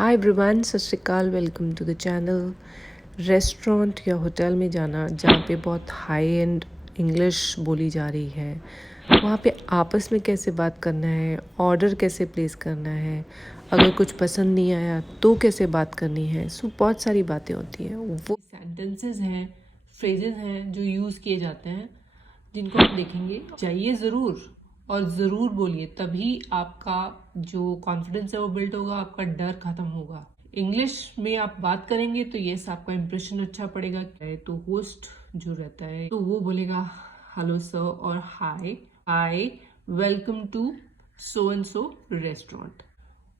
Hi everyone, सत श्री अकाल। Welcome to the channel. Restaurant या होटल में जाना जहाँ पे बहुत हाई एंड इंग्लिश बोली जा रही है, वहाँ पे आपस में कैसे बात करना है, ऑर्डर कैसे प्लेस करना है, अगर कुछ पसंद नहीं आया तो कैसे बात करनी है। सो बहुत सारी बातें होती हैं। वो सेंटेंसेस हैं, फ्रेजेस हैं जो यूज़ किए जाते हैं, जिनको हम देखेंगे। चाहिए ज़रूर और ज़रूर बोलिए, तभी आपका जो कॉन्फिडेंस है वो बिल्ड होगा, आपका डर खत्म होगा। इंग्लिश में आप बात करेंगे तो यस, आपका इंप्रेशन अच्छा पड़ेगा। तो होस्ट जो रहता है तो वो बोलेगा हेलो सर और hi hi, welcome to so and so restaurant.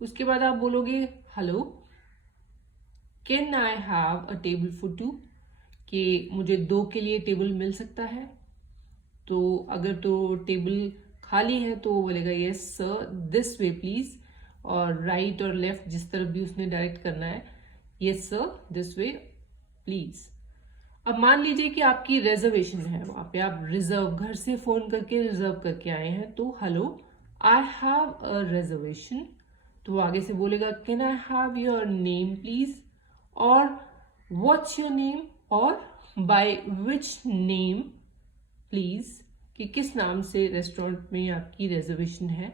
उसके बाद आप बोलोगे hello, can I have a table for two, कि मुझे दो के लिए टेबल मिल सकता है। तो अगर तो टेबल खाली है तो वो बोलेगा yes sir, this way please, और राइट और लेफ्ट जिस तरफ भी उसने डायरेक्ट करना है, yes sir this way please. अब मान लीजिए कि आपकी रिजर्वेशन है, वहां पे आप रिजर्व घर से फोन करके रिजर्व करके आए हैं, तो hello I have a reservation. तो वो आगे से बोलेगा can I have your name please, और व्हाट्स योर नेम, और बाय विच नेम प्लीज, कि किस नाम से रेस्टोरेंट में आपकी रिजर्वेशन है।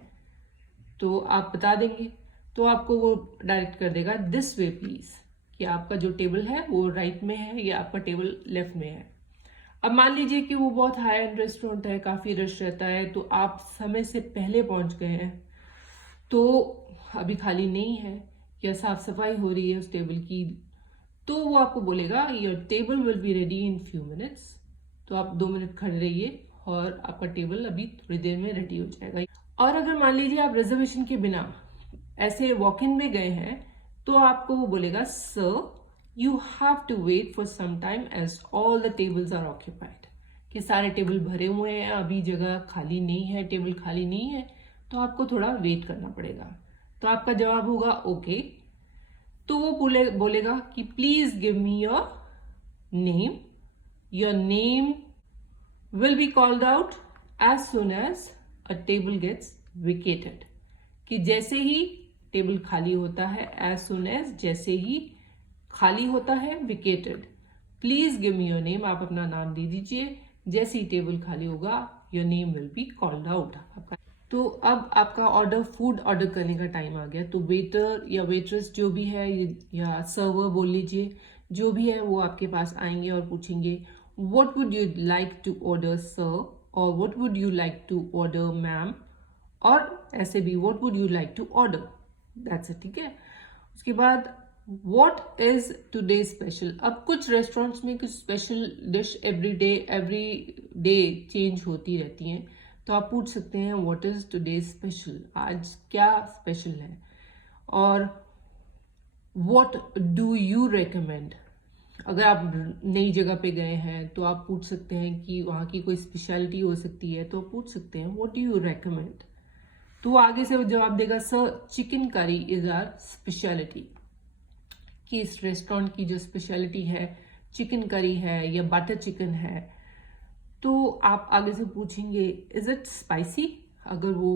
तो आप बता देंगे तो आपको वो डायरेक्ट कर देगा दिस वे प्लीज, कि आपका जो टेबल है वो राइट में है या आपका टेबल लेफ्ट में है। अब मान लीजिए कि वो बहुत हाई एंड रेस्टोरेंट है, काफी रश रहता है, तो आप समय से पहले पहुंच गए हैं, तो अभी खाली नहीं है या साफ सफाई हो रही है उस टेबल की, तो वो आपको बोलेगा your table will be ready in few minutes. तो आप 2 मिनट खड़े रहिए और आपका टेबल अभी थोड़ी देर में रेडी हो जाएगा। और अगर मान लीजिए आप रिजर्वेशन के बिना ऐसे वॉक इन में गए हैं, तो आपको वो बोलेगा sir you have to wait for some time as all the tables are occupied, कि सारे टेबल भरे हुए हैं, अभी जगह खाली नहीं है, टेबल खाली नहीं है, तो आपको थोड़ा वेट करना पड़ेगा। तो आपका जवाब होगा ओके। तो वो बोलेगा कि please give me your name, your name will be called out as soon as a table gets vacated, कि जैसे ही टेबल खाली होता है, as soon as जैसे ही खाली होता है, vacated, please give me your name, आप अपना नाम दे दीजिए, जैसे ही टेबल खाली होगा your name will be called out आपका। तो अब आपका ऑर्डर, फूड ऑर्डर करने का टाइम आ गया। तो वेटर या वेट्रेस जो भी है या सर्वर बोल लीजिए, जो भी है वो आपके पास आएंगे और पूछेंगे what would you like to order sir, or what would you like to order ma'am, और ऐसे भी what would you like to order, that's it। ठीक है, उसके बाद what is today special। अब कुछ रेस्टोरेंट्स में कुछ special dish every day change होती रहती हैं, तो आप पूछ सकते हैं what is today special, आज क्या स्पेशल है। और what do you recommend, अगर आप नई जगह पे गए हैं तो आप पूछ सकते हैं कि वहाँ की कोई स्पेशलिटी हो सकती है, तो पूछ सकते हैं व्हाट डू यू रेकमेंड। तो वो आगे से जवाब देगा sir chicken curry is our speciality, कि इस रेस्टोरेंट की जो स्पेशलिटी है चिकन करी है या बटर चिकन है। तो आप आगे से पूछेंगे इज इट स्पाइसी, अगर वो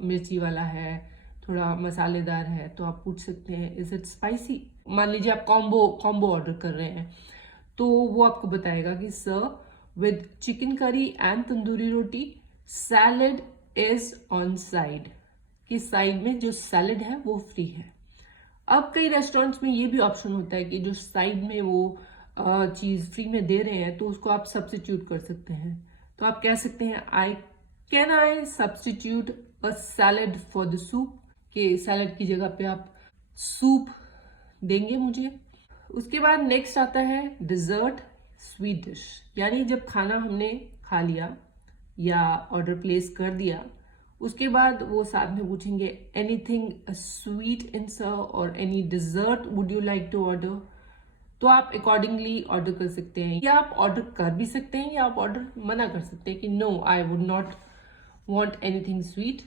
मिर्ची वाला है, थोड़ा मसालेदार है, तो आप पूछ सकते हैं इज इट स्पाइसी। मान लीजिए आप कॉम्बो कॉम्बो ऑर्डर कर रहे हैं, तो वो आपको बताएगा कि sir with chicken curry and tandoori roti salad is on side, कि साइड में जो सैलेड है वो फ्री है। अब कई रेस्टोरेंट्स में ये भी ऑप्शन होता है कि जो साइड में वो चीज फ्री में दे रहे हैं, तो उसको आप सब्स्टिट्यूट कर सकते हैं। तो आप कह सकते हैं I substitute a salad for the soup, कि सैलेड की जगह पे आप सूप देंगे मुझे। उसके बाद नेक्स्ट आता है डिजर्ट स्वीट डिश, यानी जब खाना हमने खा लिया या ऑर्डर प्लेस कर दिया, उसके बाद वो साथ में पूछेंगे एनीथिंग स्वीट इन सर और any dessert would you like to order. तो आप अकॉर्डिंगली ऑर्डर कर सकते हैं, या आप ऑर्डर कर भी सकते हैं या आप ऑर्डर मना कर सकते हैं कि no I would not want anything sweet,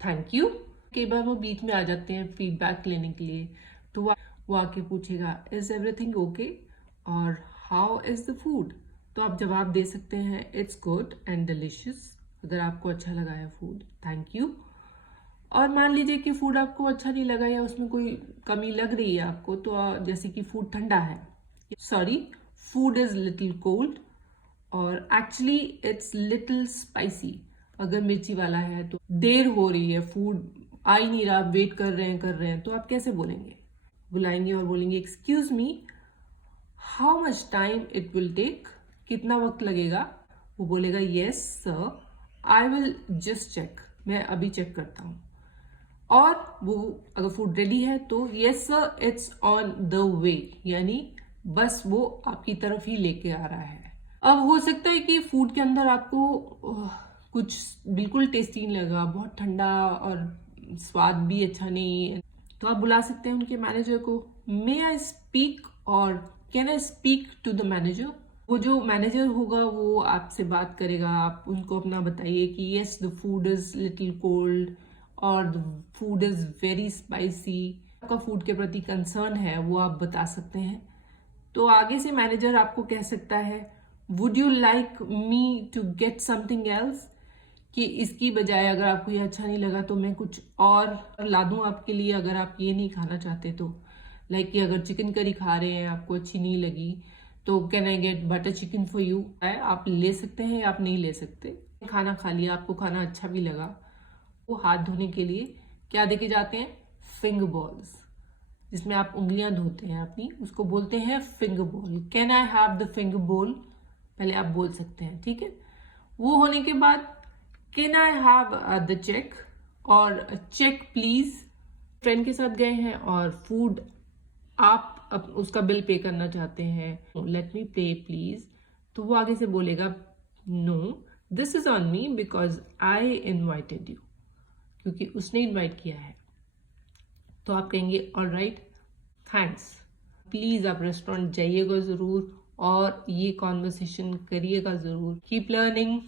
thank you. कई बार वो बीच में आ जाते हैं फीडबैक लेने के लिए, तो वो आके पूछेगा इज एवरीथिंग ओके और हाउ इज द फूड। तो आप जवाब दे सकते हैं इट्स गुड एंड डिलिशियस, अगर आपको अच्छा लगा है फूड, थैंक यू। और मान लीजिए कि फूड आपको अच्छा नहीं लगा या उसमें कोई कमी लग रही है आपको, तो जैसे कि फूड ठंडा है, sorry food is little cold, और एक्चुअली इट्स लिटिल स्पाइसी। अगर मिर्ची वाला है तो देर हो रही है, फूड आ ही नहीं रहा, वेट कर रहे हैं, तो आप कैसे बोलेंगे? बुलाएंगे और बोलेंगे excuse me, how much time it will take, कितना वक्त लगेगा? वो बोलेगा yes sir, I will just check, मैं अभी चेक करता हूँ। और वो अगर फूड रेडी है तो yes sir it's on the way, यानी बस वो आपकी तरफ ही लेके आ रहा है। अब हो सकता है कि फूड के अंदर आपको कुछ बिल्कुल टेस्टी नहीं लगा, बहुत ठंडा और स्वाद भी अच्छा नहीं है, तो आप बुला सकते हैं उनके मैनेजर को, मे आई स्पीक और can I speak to the manager. वो जो मैनेजर होगा वो आपसे बात करेगा, आप उनको अपना बताइए कि yes the food is little cold और the food is very spicy, आपका फूड के प्रति कंसर्न है वो आप बता सकते हैं। तो आगे से मैनेजर आपको कह सकता है would you like me to get something else, कि इसकी बजाय अगर आपको ये अच्छा नहीं लगा तो मैं कुछ और ला दूं आपके लिए, अगर आप ये नहीं खाना चाहते तो। लाइक कि अगर चिकन करी खा रहे हैं आपको अच्छी नहीं लगी तो can I get butter chicken for you, आप ले सकते हैं या आप नहीं ले सकते। खाना खा लिया, आपको खाना अच्छा भी लगा, वो हाथ धोने के लिए क्या देके जाते हैं? फिंगर बॉल्स, जिसमें आप उंगलियां धोते हैं अपनी, उसको बोलते हैं finger ball. Can I have the finger ball, पहले आप बोल सकते हैं, ठीक है। वो होने के बाद can I have the check, और चेक प्लीज। फ्रेंड के साथ गए हैं और फूड आप उसका बिल पे करना चाहते हैं, लेट मी पे प्लीज, तो वो आगे से बोलेगा no this is on me because I invited you, क्योंकि उसने इनवाइट किया है। तो आप कहेंगे ऑल राइट थैंक्स। प्लीज आप रेस्टोरेंट जाइएगा जरूर और ये कॉन्वर्सेशन करिएगा जरूर। Keep learning.